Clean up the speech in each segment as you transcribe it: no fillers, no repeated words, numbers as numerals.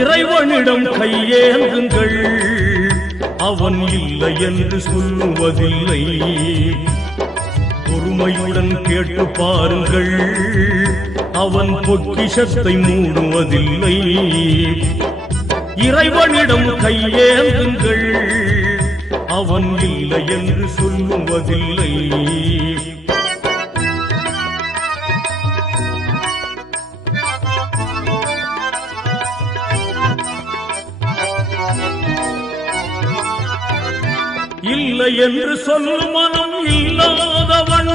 இறைவனிடம் கையேந்துங்கள், அவன் இல்லை என்று சொல்லுவதில்லை. பொறுமையுடன் கேட்டு பாருங்கள், அவன் பொக்கிஷத்தை மூடுவதில்லை. இறைவனிடம் கையேந்துங்கள், அவன் இல்லை என்று சொல்லுவதில்லை. இல்லை என்று சொல்லும் மனம் இல்லாதவன்,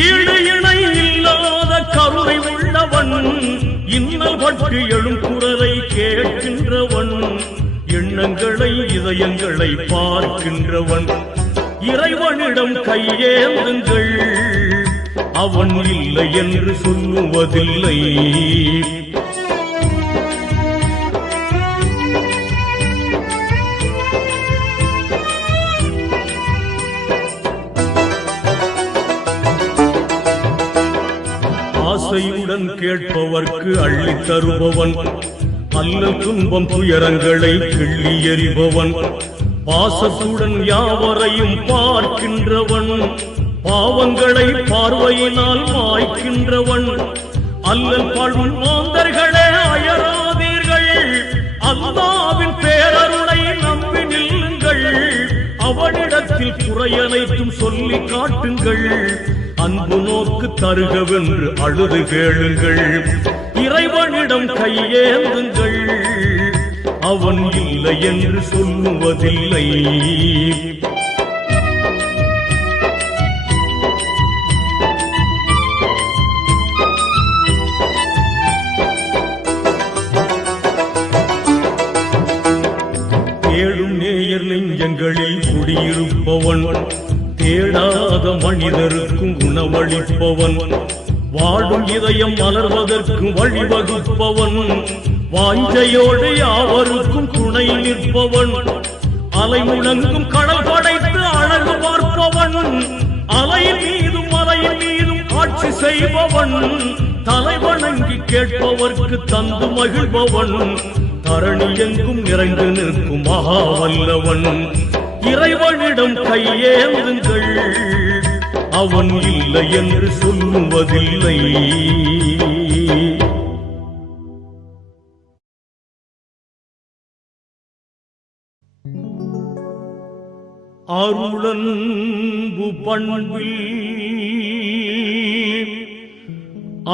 ஈடு இணை இல்லாத கருணை உள்ளவன், இன்னல் பட்டு எழும் குரலை கேட்கின்றவன், எண்ணங்களை இதயங்களை பார்க்கின்றவன். இறைவனிடம் கையேந்துங்கள், அவன் இல்லை என்று சொல்லுவதில்லை. ஆசையுடன் கேட்பவர்க்கு அள்ளி தருபவன், அல்லல் துன்பம் துயரங்களை கிள்ளி எறிபவன், பாசத்துடன் யாவரையும் பார்க்கின்றவன், பாவங்களை பார்வையினால் மாய்க்கின்றவன். அல்லல் பாழும் மாந்தர்களே அயராதீர்கள், அல்லாஹ்வின் பேரருளை நம்பி நில்லுங்கள், அவனிடத்தில் குறையனைத்தும் சொல்லி காட்டுங்கள், அன்பு நோக்கு தருகவென்று அழுது கேளுங்கள். இறைவனிடம் கையேந்துங்கள், அவன் இல்லை என்று சொல்லுவதில்லை. தேடும் நேயர் நெஞ்சங்களில் குடியிருப்பவன், தேடாத மனிதருக்கும் உணவளிப்பவன், வாடும் இதயம் மலர்வதற்கு வழிவகுப்பவன், வாஞ்சையோடு யாவருக்கும் துணை நிற்பவன், அலை முழங்கும் கடல் படைத்து அழகு பார்ப்பவன், அலையின் மீதும் மலையின் மீதும் ஆட்சி செய்பவன், தலை வணங்கி கேட்பவர்க்கு தந்து மகிழ்பவன், தரணி எங்கும் நிறைந்து நிற்கும் மகா வல்லவன். இறைவனிடம் கையேந்துங்கள், அவன் இல்லை என்று சொல்லுவதில்லை. அருளன்பு பண்பில்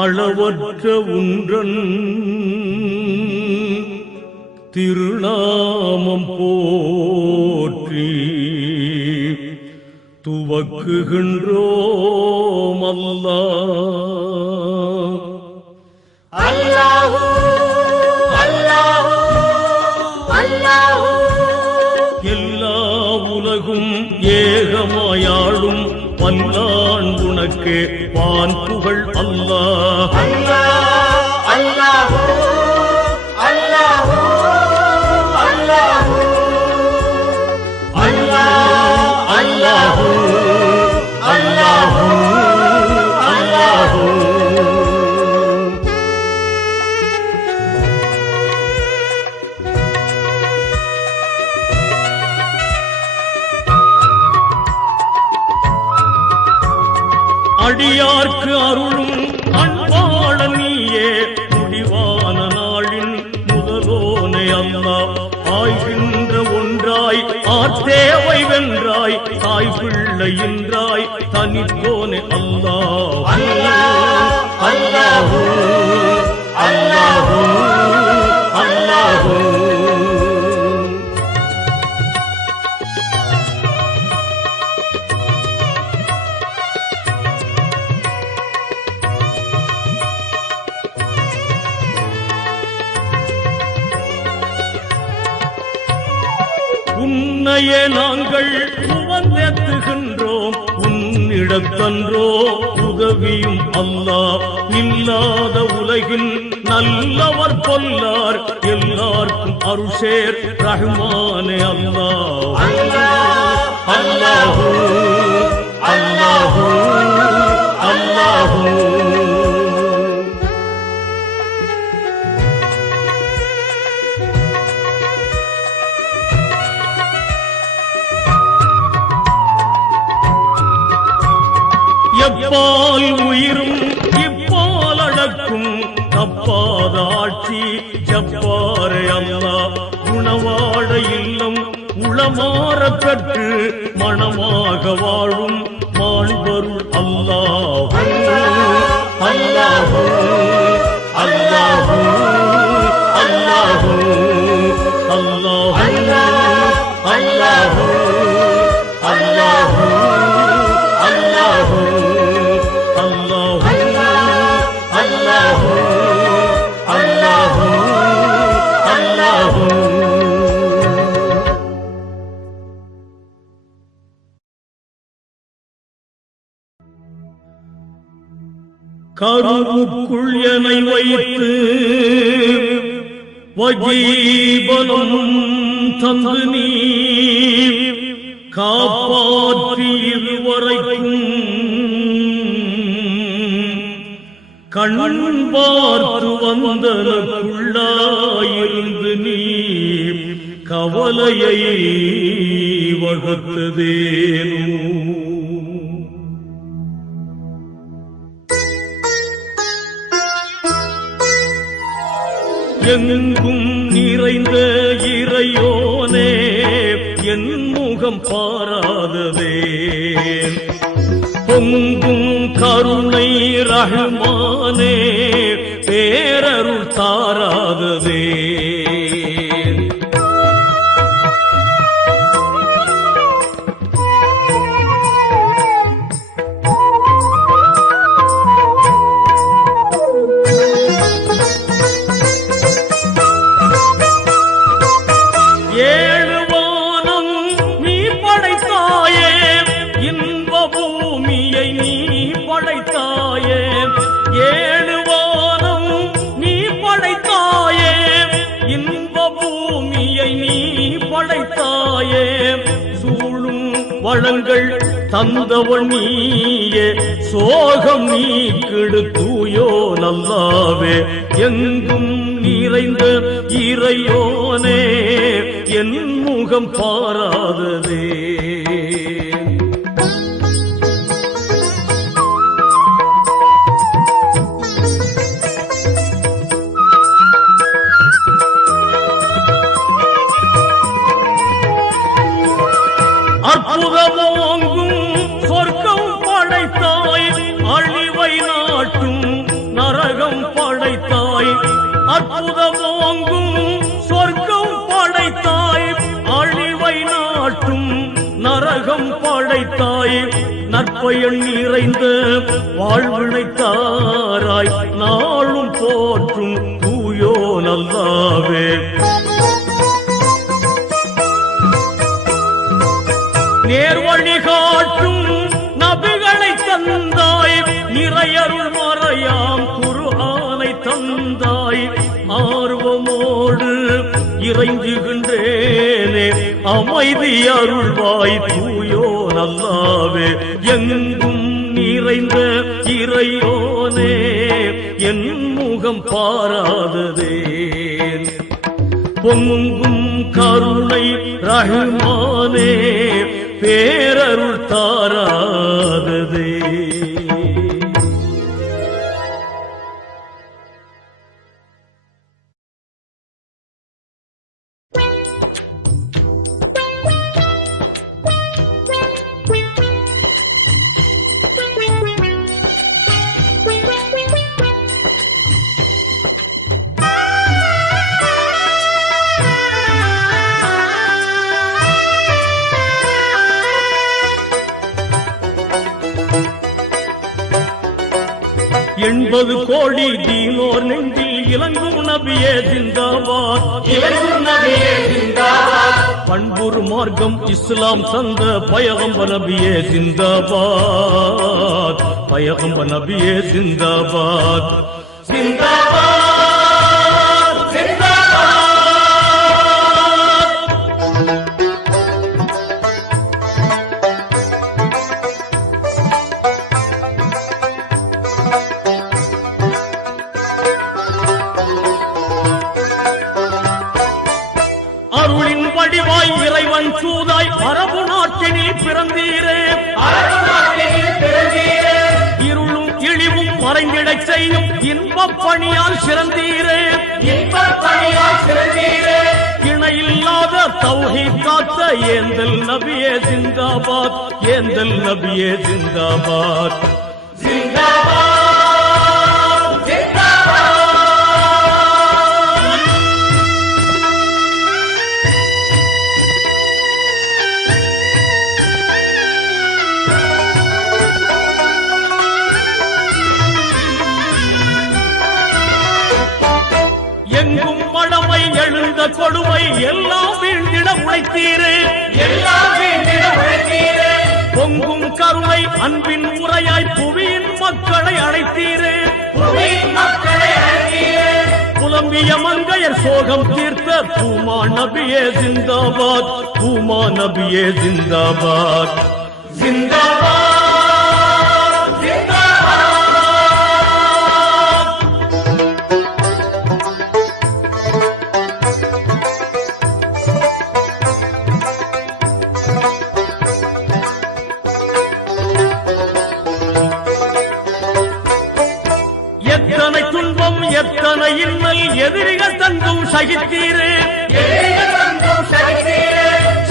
அளவற்ற ஒன்றன் திருநாமம் போற்றி துவக்குகின்றோம் அல்லாஹ். அல்லாஹு அல்லாஹு அல்லாஹு. எல்லா உலகும் ஏகமாயாளும் வல்லான் உனக்கு வான் புகழ் அல்லாஹ். அல்லாஹு அல்லாஹு அல்லாஹு அல்லாஹு அல்லாஹு அல்லாஹு. அடியார்க்கு அருளும் அன்பாள நீயே, முடிவான நாளின் முதலோனே அல்லாஹ். ஆய்கின்ற ஒன்றாய் ஆத்தேவை வென்றாய், தாய் பிள்ளை என்றாய் தனித்தோனே அல்லாஹ். அல்லாஹு அல்லாஹு அல்லாஹு. உன்னையே நாங்கள் உவந்தேத்துகின்றோம், உன்னிடத்தன்றோ உதவியும் அல்லாஹ். இல்லாத உலகில் நல்லவர் பொல்லார், எல்லாருக்கும் அருஷேர் ரஹ்மானே அல்லாஹ். அல்லாஹு அல்லாஹு அல்லாஹு. அப்பால் உயிரும் இப்பால் அடக்கும் தப்பாத ஆட்சி ஜப்பாரே அல்லாஹ். குணவாட இல்லம் உளமாற பெற்று மணமாக வாழும் மாண்பருள் அல்லாஹ். அல்லாஹ் அல்லாஹ் அல்லாஹ் அல்லாஹ் அல்லாஹ் அல்லாஹ் அல்லாஹ் அல்லாஹ் அல்லாஹ் அல்லாஹ் அல்லாஹ். கருவுக்குள் என்னை வைத்து வஜீபனம் தந்து நீ காப்பாற்றி இதுவரைக்கும் கண் பார்த்து வந்தனக்குள்ளாயிருந்து நீ கவலையை வகுத்ததேனோ. எங்கும் நிறைந்த இறையோனே என் முகம் பாராததே. பொங்கும் கருணை ரஹ்மானே பேரருள் தாராததே. வளங்கள் தந்தவள் நீயே சோகம் நீ கெடுத்தூயோ நல்லாவே. எங்கும் நிறைந்த இறையோனே என் முகம் பாராததே. அற்புதமோங்கும் சொர்க்கம் படைத்தாய் அழிவை நாட்டும் நரகம் படைத்தாய். அற்புதமோங்கும் சொர்க்கம் படைத்தாய் அழிவை நாட்டும் நரகம் படைத்தாய். நற்பயன் நிறைந்த வாழ்வினைத்தாராய் நாளும் போற்றும் தூயோ நல்லாவே. நேர்வழி காட்டும் நபிகளை தந்தாய் நிறையருள் மறையாம் குர்ஆனை தந்தாய். ஆர்வமோடு இறைஞ்சுகின்றேனே அமைதி அருள்வாய் தூயோ நல்லாவே. எங்கும் நிறைந்த இறையோனே என் முகம் பாராததே. பொங்கும் கருணை ரஹ்மானே பேரருள் தாராததே. எண்பது கோடி தீனோர் நெஞ்சில் இலங்கும் நபியே ஜிந்தாபாத். பண்புரு மார்க்கம் இஸ்லாம் தந்த பயகம்ப நபியே ஜிந்தாபாத். பயகம்ப நபியே ஜிந்தாபாத். ஜிந்தாபாத் ஜிந்தாபாத். அருளின் வடிவாய் இறைவன் சூதாய் அரபு நாட்டினில் பிறந்தீரே. மறைந்திடச் செய்யும் இன்பப் பணியால் சிறந்தீரே இணையில்லாத தௌஹீத் காத்த ஏந்தல் நபியே ஜிந்தாபாத் ஏந்தல் நபியே ஜிந்தாபாத் எங்கும் மடமை எழுந்த கொடுமை எல்லாம் வீழ்ந்திட உழைத்தீரே பொங்கும் கருணை அன்பின் முறையாய் புவியின் மக்களை அழைத்தீரே புலம்பிய மங்கையர் சோகம் தீர்த்த பூமா நபியே ஜிந்தாபாத் பூமா நபியே ஜிந்தாபாத் ஜிந்தாபாத் எத்தனை துன்பம் எத்தனை இன்னல் எதிரிகள் தந்தும் சகித்தீரே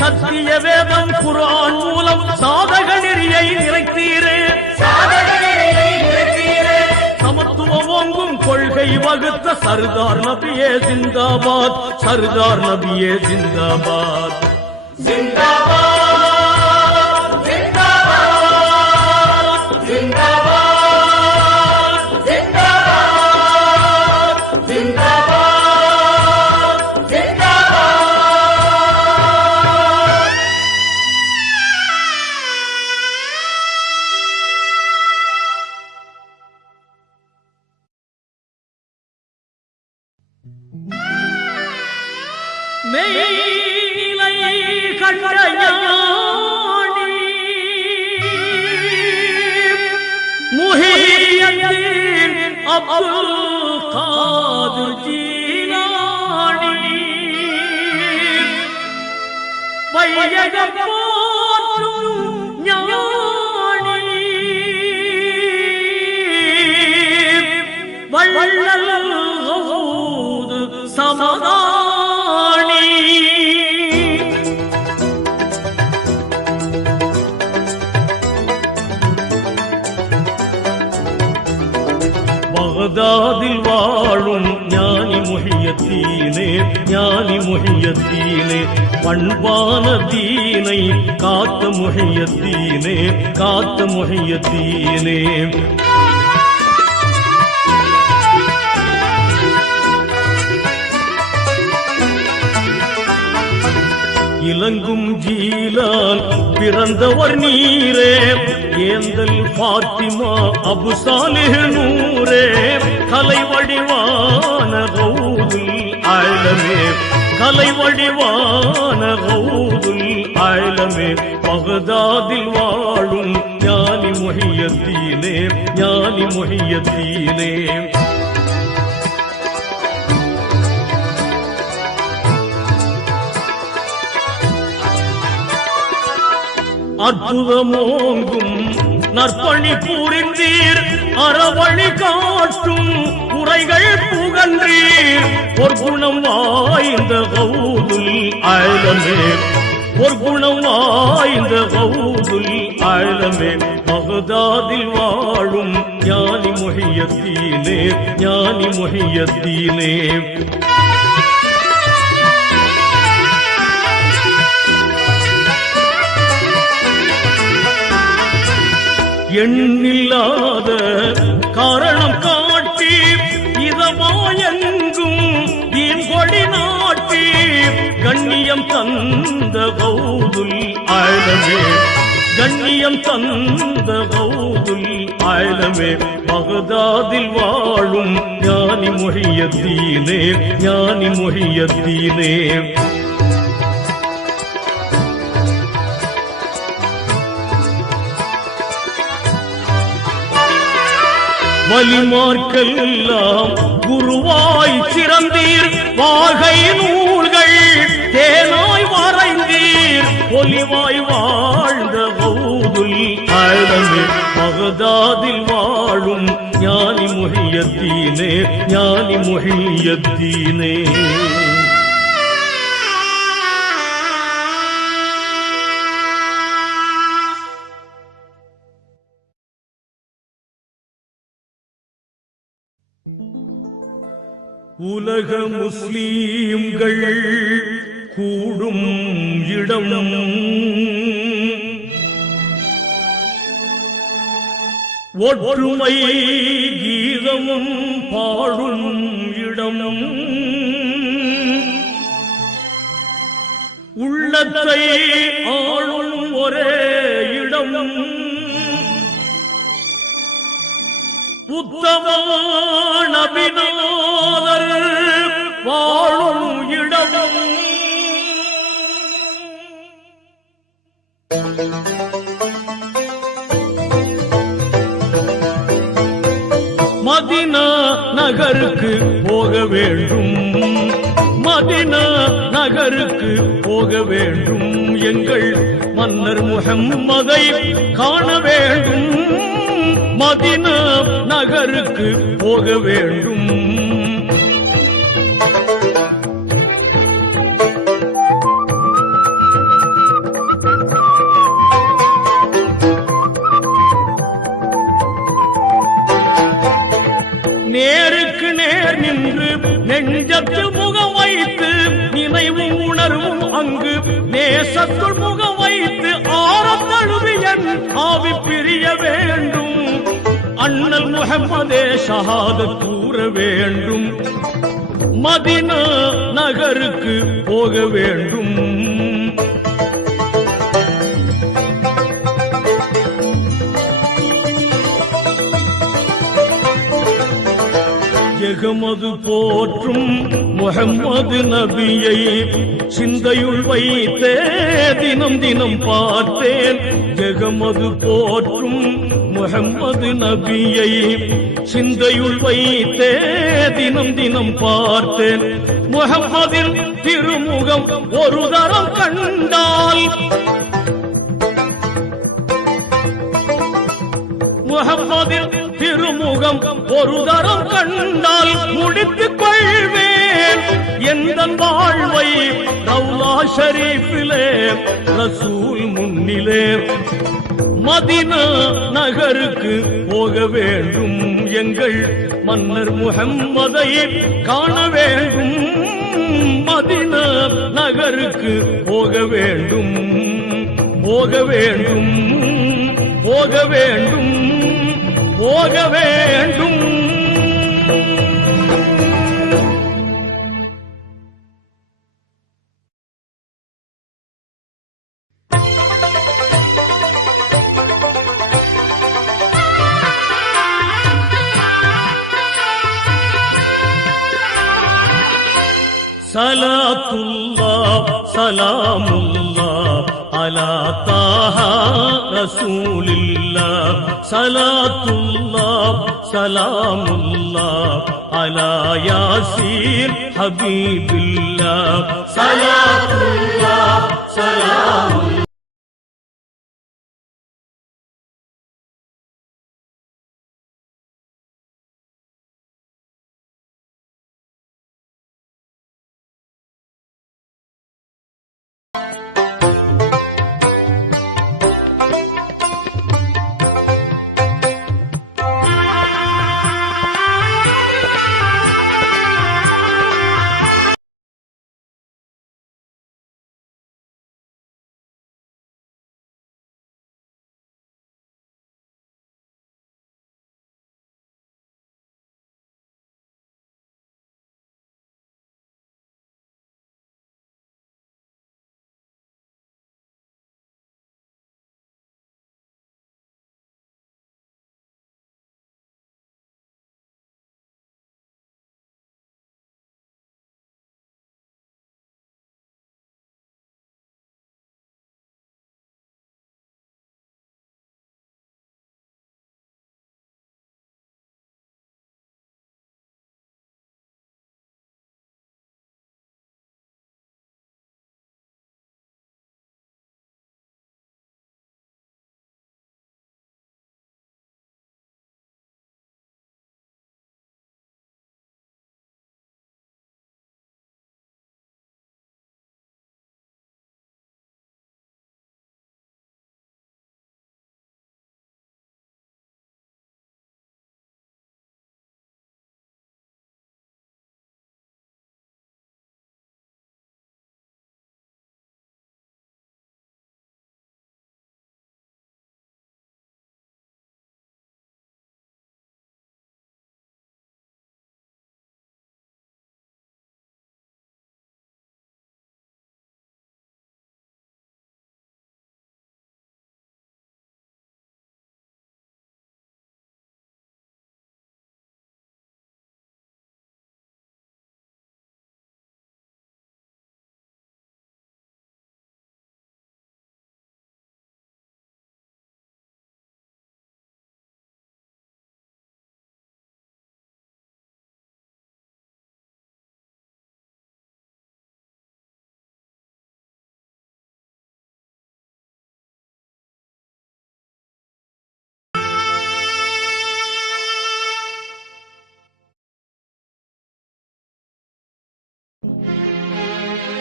சத்திய வேதம் குர்ஆன் மூலம் சாதக நெறியை நிறைத்தீரே சமத்துவம் ஓங்கும் கொள்கை வகுத்த சர்தார் நபியே ஜிந்தாபாத் சர்தார் நபியே ஜிந்தாபாத் ஜிந்தாபாத் மெய்நிலை கண்ட ஞானி முஹியத்தீன் அப்துல் காதிர் ஜீலானி வையகம் போற்றும் ஞானி வள்ளல் கௌது சமதா பகதாதில் வாழும் ஞானி முஹியத்தீனே ஞானி முஹியத்தீனே பண்பான தீனை காத்த முஹியத்தீனே காத்த முஹியத்தீனே இலங்கும் ஜீலான் பிறந்தவர் நீரே ஏந்தல் பாத்திமா அபு சாலிஹ் நூரே கலை வடிவான கௌதுல் ஆலமே கலை வடிவான கௌதுல் ஆலமே பகதாதில் வாழும் ஞானி முஹியத்தீனே ஞானி முஹியத்தீனே அற்புதமோங்கும் நற்பணி புரிந்தீர் அறவழி காட்டும் உரைகள் புகன்றீர் பொற்குணம் வாய்ந்த கௌதுல் ஆலமே பொற்குணம் வாய்ந்த கௌதுல் ஆலமே பகதாதில் வாழும் ஞானி முஹியத்தீனே ஞானி முஹியத்தீனே எண்ணில்லாத காரணம் காட்டி இதமாயெங்கும் கொடி நாட்டி கண்ணியம் தந்த கௌதுல் ஆலமே கண்ணியம் தந்த கௌதுல் ஆலமே பகதாதில் வாழும் ஞானி முஹியத்தீனே ஞானி முஹியத்தீனே வலிமார்க்கெல்லாம் குருவாய் சிறந்தீர் வாகை நூல்கள் தேனாய் வரைந்தீர் பொலிவாய் வாழ்ந்த கௌதுல் ஆலமே பகதாதில் வாழும் ஞானி முஹியத்தீனே ஞானி முஹியத்தீனே உலக முஸ்லீம்கள் கூடும் இடம் ஒற்றுமை கீதமும் பாடும் இடம் உள்ளத்தை ஆளும் ஒரே இடம் உத்தம நபிநாதர் வாழும் இடம் மதீனா நகருக்கு போக வேண்டும் மதீனா நகருக்கு போக வேண்டும் எங்கள் மன்னர் முஹம்மதை காண வேண்டும் மதீனா நகருக்கு போக வேண்டும் நேருக்கு நேர் நின்று நெஞ்சத்தில் முகம் வைத்து நினைவும் உணர்வும் அங்கு நேசத்துள் முகம் வைத்து ஆரத் தழுவியன் ஆவி பிரிய வேண்டும் அண்ணல் முஹம்மதே ஷஹாதத் கூற வேண்டும் மதீனா நகருக்கு போக வேண்டும் ஜெகமது போற்றும் முஹம்மது நபியை சிந்தையுள் வைத்தே தினம் தினம் பார்த்தேன் ஜெகமது போற்றும் முஹம்மது நபியை சிந்தையுள் வைத்தே தினம் தினம் பார்த்தேன் முஹம்மதின் திருமுகம் ஒரு தரம் கண்டால் முஹம்மதின் திருமுகம் ஒரு தரம் கண்டால் முடித்துக் கொள்வேன் எந்த வாழ்வை ரவுலா ஷரீஃபிலே ரசூல் முன்னிலே மதீனா நகருக்கு போக வேண்டும் எங்கள் மன்னர் முஹம்மதை காண வேண்டும் மதீனா நகருக்கு போக வேண்டும் போக வேண்டும் போக வேண்டும் போக வேண்டும் சலாத்துல்லாஹ் சலாமுல்லாஹ் அலா தாஹா ரசூலில்லாஹ் சலாத்துல்லாஹ் சலாமுல்லாஹ் அலா யாசீன் ஹபீபில்லாஹ் சலாத்துல்லாஹ் சலாமுல்லாஹ்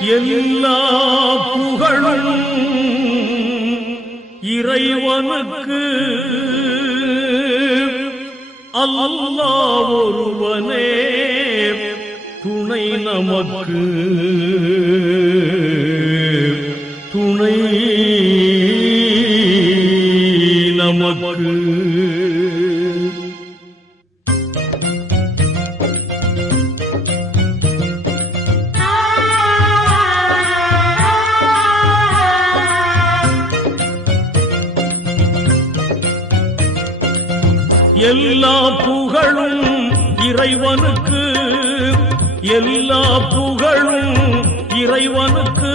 எல்லா புகழும் இறைவனுக்கு அல்லாஹ் ஒருவனே துணை நமக்கு துணை நமக்கு எல்லா புகழும் இறைவனுக்கு எல்லா புகழும் இறைவனுக்கு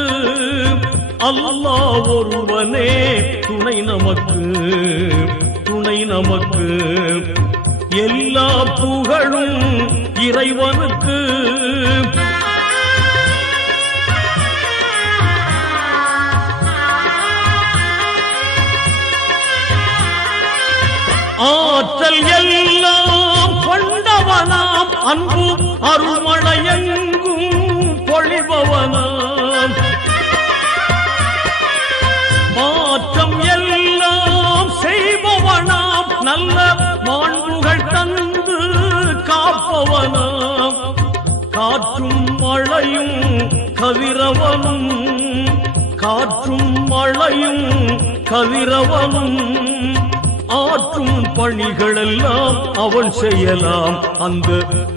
அல்லாஹ் ஒருவனே துணை நமக்கு துணை நமக்கு எல்லா புகழும் இறைவனுக்கு ஆற்றல் எல்லாம் கொண்டவனாம் அன்பு அருள்மழையெங்கும் பொழிபவனாம் மாற்றம் எல்லாம் செய்பவனாம் நல்ல மாண்புகள் தந்து காப்பவனாம் காற்றும் மழையும் கதிரவனும் காற்றும் மழையும் கதிரவனும் ஆற்றும் பணிகளெல்லாம் அவன் செய்யலாம் அந்த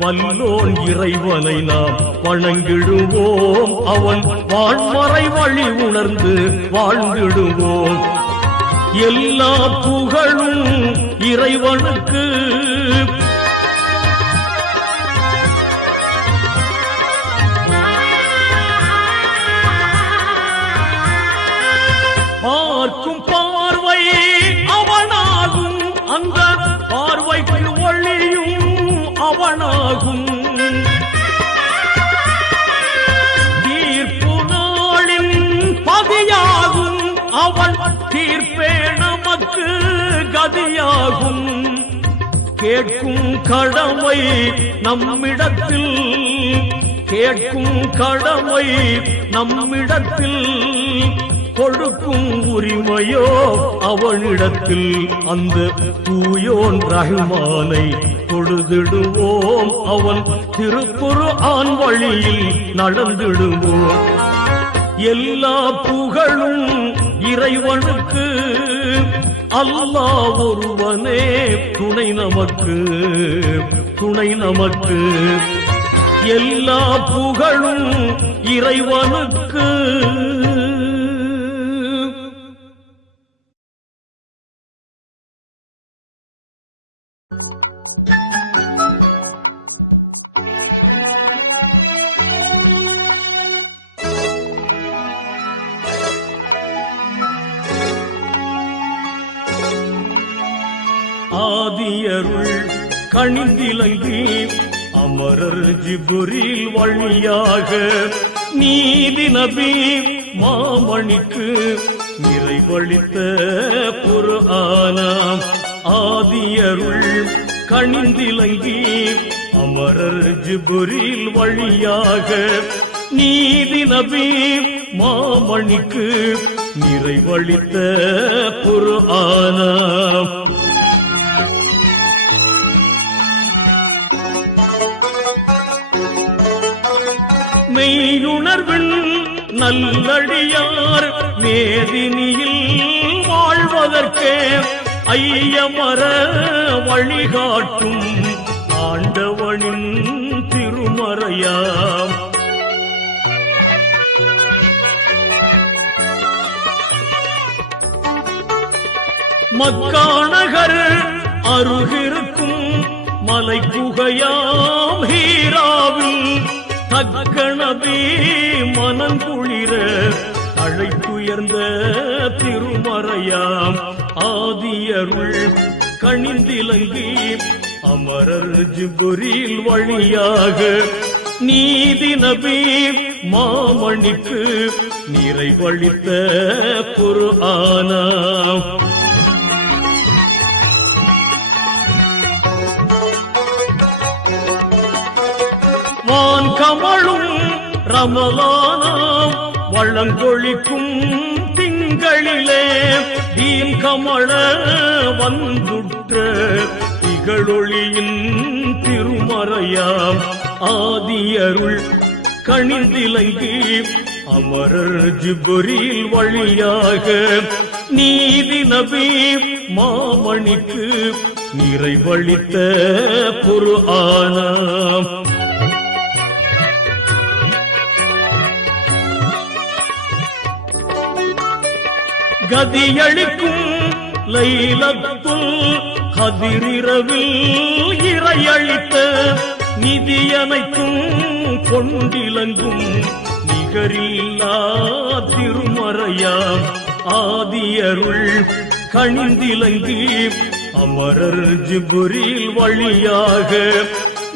வல்லோன் இறைவனை நாம் வணங்கிடுவோம் அவன் வான்மறை வழி உணர்ந்து வாழ்ந்திடுவோம் எல்லா புகழும் இறைவனுக்கு பார்க்கும் பார்வை அவனாகும் அந்த பார்வைக்கு ஒளியும் அவனாகும் தீர்ப்பு நாளின் பதியாகும் அவன் தீர்ப்பே நமக்கு கதியாகும் கேட்கும் கடமை நம்மிடத்தில் கேட்கும் கடமை நம்மிடத்தில் கொடுக்கும் உரிமையோ அவனிடத்தில் அந்த தூயோன் ரஹ்மானை தொழுதிடுவோம் அவன் திருக்குர்ஆன் வழியில் நடந்திடுவோம் எல்லா புகழும் இறைவனுக்கு அல்லாஹ் ஒருவனே துணை நமக்கு துணை நமக்கு எல்லா புகழும் இறைவனுக்கு ஆதியருள் கணிந்திலங்கி அமரர் ஜிப்ரீல் வழியாக நீதி நபி மாமணிக்கு நிறைவளித்த குர்ஆனாம் ஆதியருள் கணிந்திலங்கி அமரர் ஜிப்ரீல் வழியாக நீதி நபி மாமணிக்கு நிறைவளித்த குர்ஆனாம் மெய்யுணர்வின் நல்லடியார் மேதினியில் வாழ்வதற்கே ஐயமர வழிகாட்டும் ஆண்டவனின் திருமறையாம் மக்காநகர் அருகிருக்கும் மலை குகையாம் ஹீராவில் தக்க நபி மனங்குளிர அழைத்துயர்ந்த திருமறையாம் ஆதியருள் கணிந்திலங்கி அமரர் ஜிப்ரீல் வழியாக நீதி நபி மாமணிக்கு நிறைவளித்த குர்ஆனாம் வான் கமழும் ரமலானாம் வளங்கொழிக்கும் திங்களிலே தீன் கமழ வந்துற்ற திகழொளியின் திருமறையாம் ஆதியருள் கணிந்திலங்கி அமரர் ஜிப்ரீல் வழியாக நீதி நபி மாமணிக்கு நிறைவளித்த குர்ஆனாம். கதியளிக்கும் லைலத்துல் கதிரிரவில் இறையளித்த நிதியனைக்கும் கொண்டிலங்கும் நிகரில்லா திருமறையாம் ஆதியருள் கணிந்திலங்கி அமரர் ஜிப்ரீல் வழியாக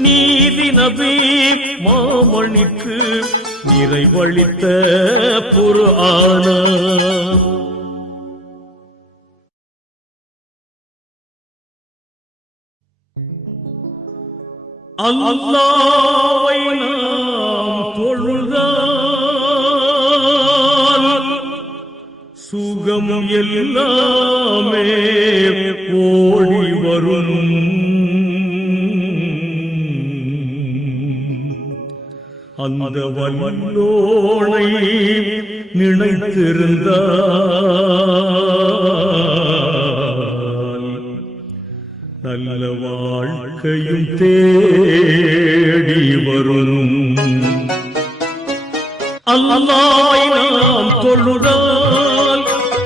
நீதி நபி மாமணிக்கு நிறைவளித்த குர்ஆனாம். அல்லாஹ்வை நாம் தொழுதால் சுகம் எல்லாமே ஓடி வரும். அந்த வல்லோனை நினைத்திருந்தால் நல்ல வாழ்க்கையும் தேடி வரும். அல்லாஹ்வை நாம் தொழுதால்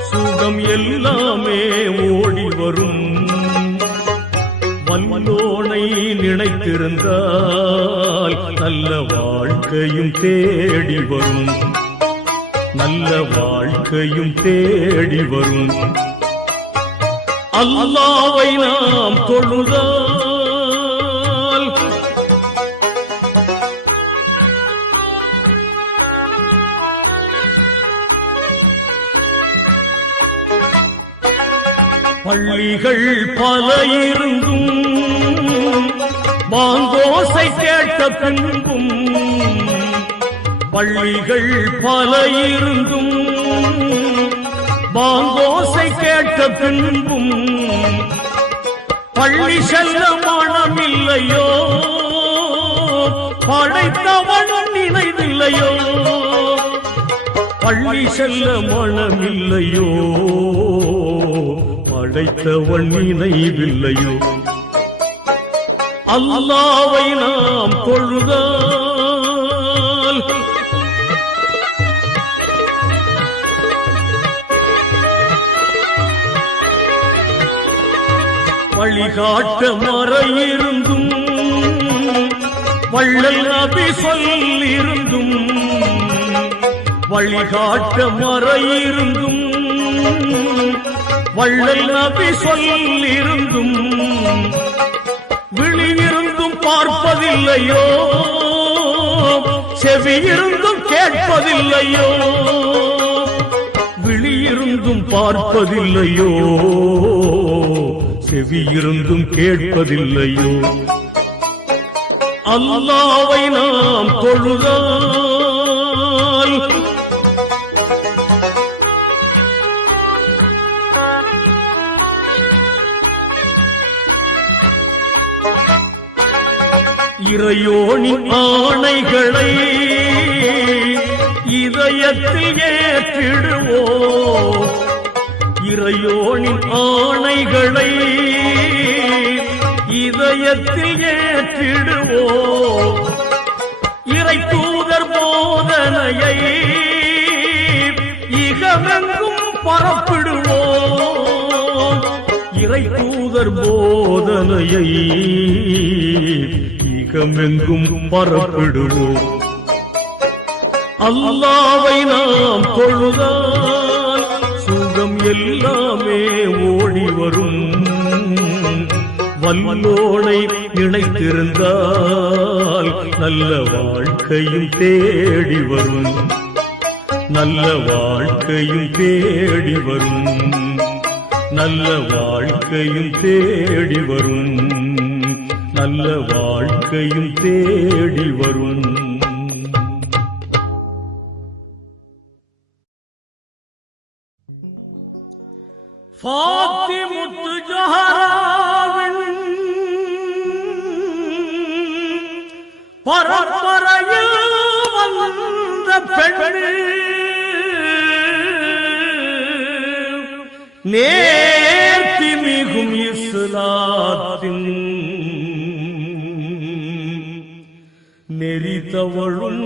சுகம் எல்லாமே ஓடி வரும். வல்லோனை நினைத்திருந்தால் நல்ல வாழ்க்கையும் தேடி வரும். நல்ல வாழ்க்கையும் தேடி வரும். அல்லாஹ்வை நாம் தொழுதால் பள்ளிகள் பல இருந்தும் பாங்கோசை கேட்ட பின்பும், பள்ளிகள் பல இருந்தும் பாங்கோசை கேட்ட பின்பும் பள்ளி செல்ல மனமில்லையோ, படைத்தவன் நினைவில்லையோ. பள்ளி செல்ல மனமில்லையோ, படைத்தவன் நினைவில்லையோ. அல்லாஹ்வை நாம் தொழுதால் வழிகாட்ட மறையிருந்தும் வள்ளல் நபி சொல்லிருந்தும், வழிகாட்ட மறையிருந்தும் வள்ளல் நபி சொல்லிருந்தும் விழியிருந்தும் பார்ப்பதில்லையோ, செவியிருந்தும் கேட்பதில்லையோ. விழியிருந்தும் பார்ப்பதில்லையோ, செவியிருந்தும் கேட்பதில்லையோ. அல்லாஹ்வை நாம் தொழுதால் இறையோனின் ஆணைகளை இதயத்தில் ஏற்றிடுவோம். இறையோனின் ஆணைகளை இதயத்தில் ஏற்றிடுவோம். இறை தூதர் போதனையை இகமெங்கும் பரப்பிடுவோம். இறை தூதர் போதனையை இகமெங்கும் பரப்பிடுவோம். அல்லாஹ்வை நாம் தொழுதால் சுகம் எல்லாமே ஓடி வரும். வல்லோனை நினைத்திருந்தால் நல்ல வாழ்க்கையும் தேடி வரும். நல்ல வாழ்க்கையும் தேடி வரும். நல்ல வாழ்க்கையும் தேடி வரும். நல்ல வாழ்க்கையும் தேடி வரும். பாத்திமுத்து ஜஹராவின் பரம்பரையில் வந்த பெண்ணு நேர்த்தி மிகும் இஸ்லாத்தின் நெறித்தவளும்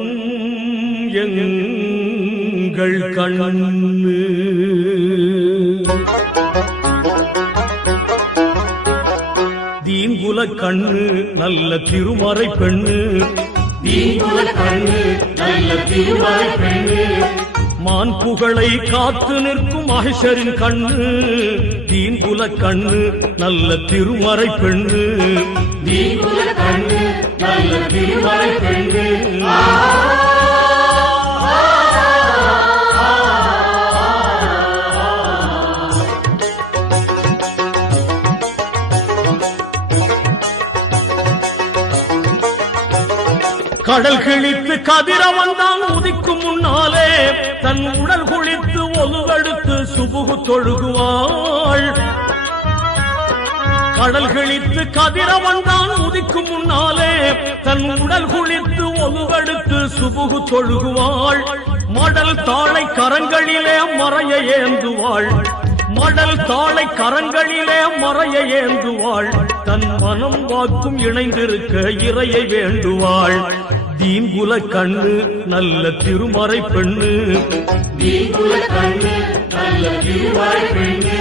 எங்கள் கண்ணு. தீங்குல கண்ணு நல்ல திருமறை பெண்ணு, தீங்குல கண்ணு நல்ல திருமறை பெண்ணு, மான் புகழை காத்து நிற்கும் மகேஷரின் கண்ணு, தீங்குல கண்ணு நல்ல திருமறை பெண்ணு, தீங்குல கண்ணு நல்ல திருமறை பெண்ணு. கடல் கிழித்து கதிரவன் தான் உதிக்கும் முன்னாலே தன் உடல் குளித்து ஒலுவெடுத்து சுபுகு தொழுகுவாள். கடல் கிழித்து கதிரவன் தான் உதிக்கும் முன்னாலே தன் உடல் குளித்து ஒலுவெடுத்து சுபுகு தொழுகுவாள். மடல் தாளை கரங்களிலே மறைய ஏந்துவாள், மடல் தாளை கரங்களிலே மறைய ஏந்துவாள். தன் மனம் வாக்கும் இணைந்திருக்க இறையை வேண்டுவாள். தீங்குல கண்ணு நல்ல திருமறை பெண்ணு, தீங்குல கண்ணு நல்ல திருமறை பெண்ணு.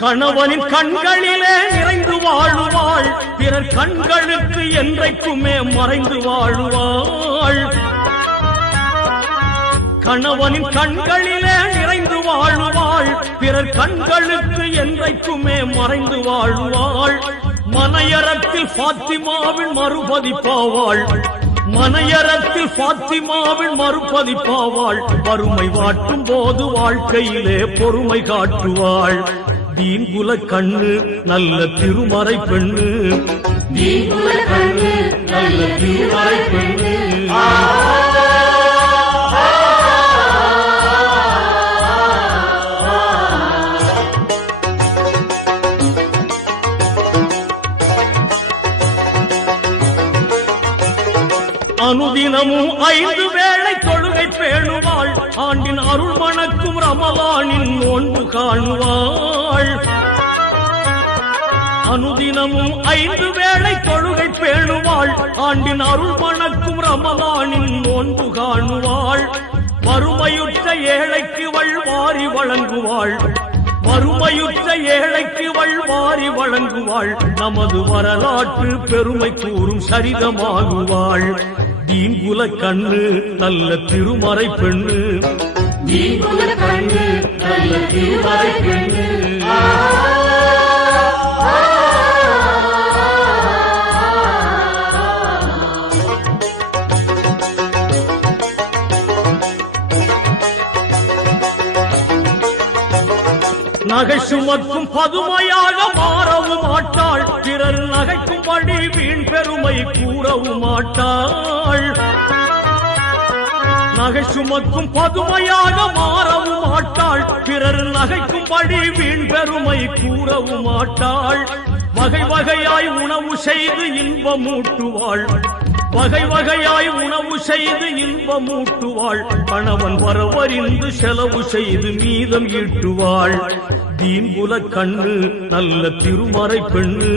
கணவனின் கண்களிலே நிறைந்து வாழுவாள், பிறர் கண்களுக்கு என்றைக்குமே மறைந்து வாழுவாள். கணவனின் கண்களிலே நிறைந்து வாழுவாள், பிறர் கண்களுக்கு என்றைக்குமே மறைந்து வாழுவாள். மனையறத்தில் பாத்திமாவின் மறுபதிப்பாவாள், மனையறத்தில் பாத்திமாவின் மறுபதிப்பாவாள். வறுமை வாட்டும் போது வாழ்க்கையிலே பொறுமை காட்டுவாள். தீங்குல கண்ணு நல்ல திருமறை பெண்ணு, தீங்குல கண்ணு நல்ல திருமறை பெண்ணு. அனுதினமும் 5 வேளை தொழுகை பேணுவாள், ஆண்டின் அருள் மணக்கும் ரமலானின் நோன்பு காணுவாள். அனுதினமும் 5 வேளை தொழுகை பேணுவாள், ஆண்டின் அருள் மணக்கும் ரமலானின் நோன்பு காணுவாள். வறுமையுற்ற ஏழைக்கு வாரி வழங்குவாள், வறுமையுற்ற ஏழைக்கு வாரி வழங்குவாள். நமது வரலாற்று பெருமை கூறும் சரிதமாகுவாள். தீங்குல கண்ணு நல்ல திருமறை பெண்ணு, தீங்குல கண்ணு நல்ல திருமறை பெண்ணு. நகை சுமக்கும் பதுமையாக மாறவும் மாட்டாள், பிறர் நகைக்கும்படி வீண் பெருமை கூறவும் மாட்டாள். நகை சுமக்கும் பதுமையாக மாறவும் மாட்டாள், பிறர் நகைக்கும்படி வீண் பெருமை கூறவும் மாட்டாள். வகை வகையாய் உணவு செய்து இன்பமூட்டுவாள், வகை வகையாய் உணவு செய்து இன்பமூட்டுவாள். கணவன் வரவறிந்து செலவு செய்து மீதம் ஈட்டுவாள். தீங்குல கண்ணு நல்ல திருமறை பெண்ணு,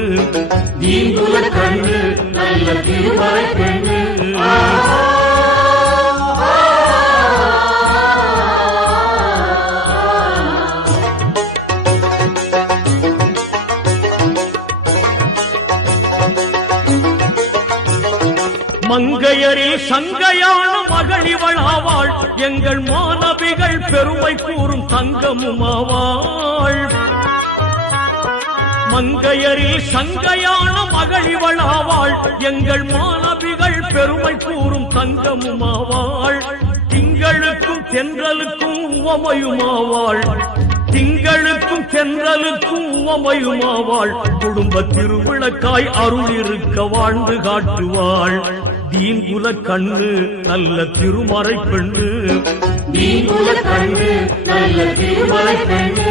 தீங்குல கண்ணு நல்ல திருமறை பெண்ணு. மங்கையரில் சங்கையான மகளிவளாவாள், எங்கள் மாணவிகள் பெருமை கூறும் தங்கமுமாவாள். மங்கையரில் சங்கையான மகளிவளாவாள், எங்கள் மாணவிகள் பெருமை கூறும் தங்கமுமாவாள். திங்களுக்கும் தென்றலுக்கும் உவமையுமாவாள், திங்களுக்கும் தென்றலுக்கும் உவமையுமாவாள் குடும்ப திருவிளக்காய் அருள் இருக்க வாழ்ந்து காட்டுவாள் தீங்குல கண்ணு நல்ல திருமறை பெண்ணு தீங்குல கண்ணு நல்ல திருமறை பெண்ணு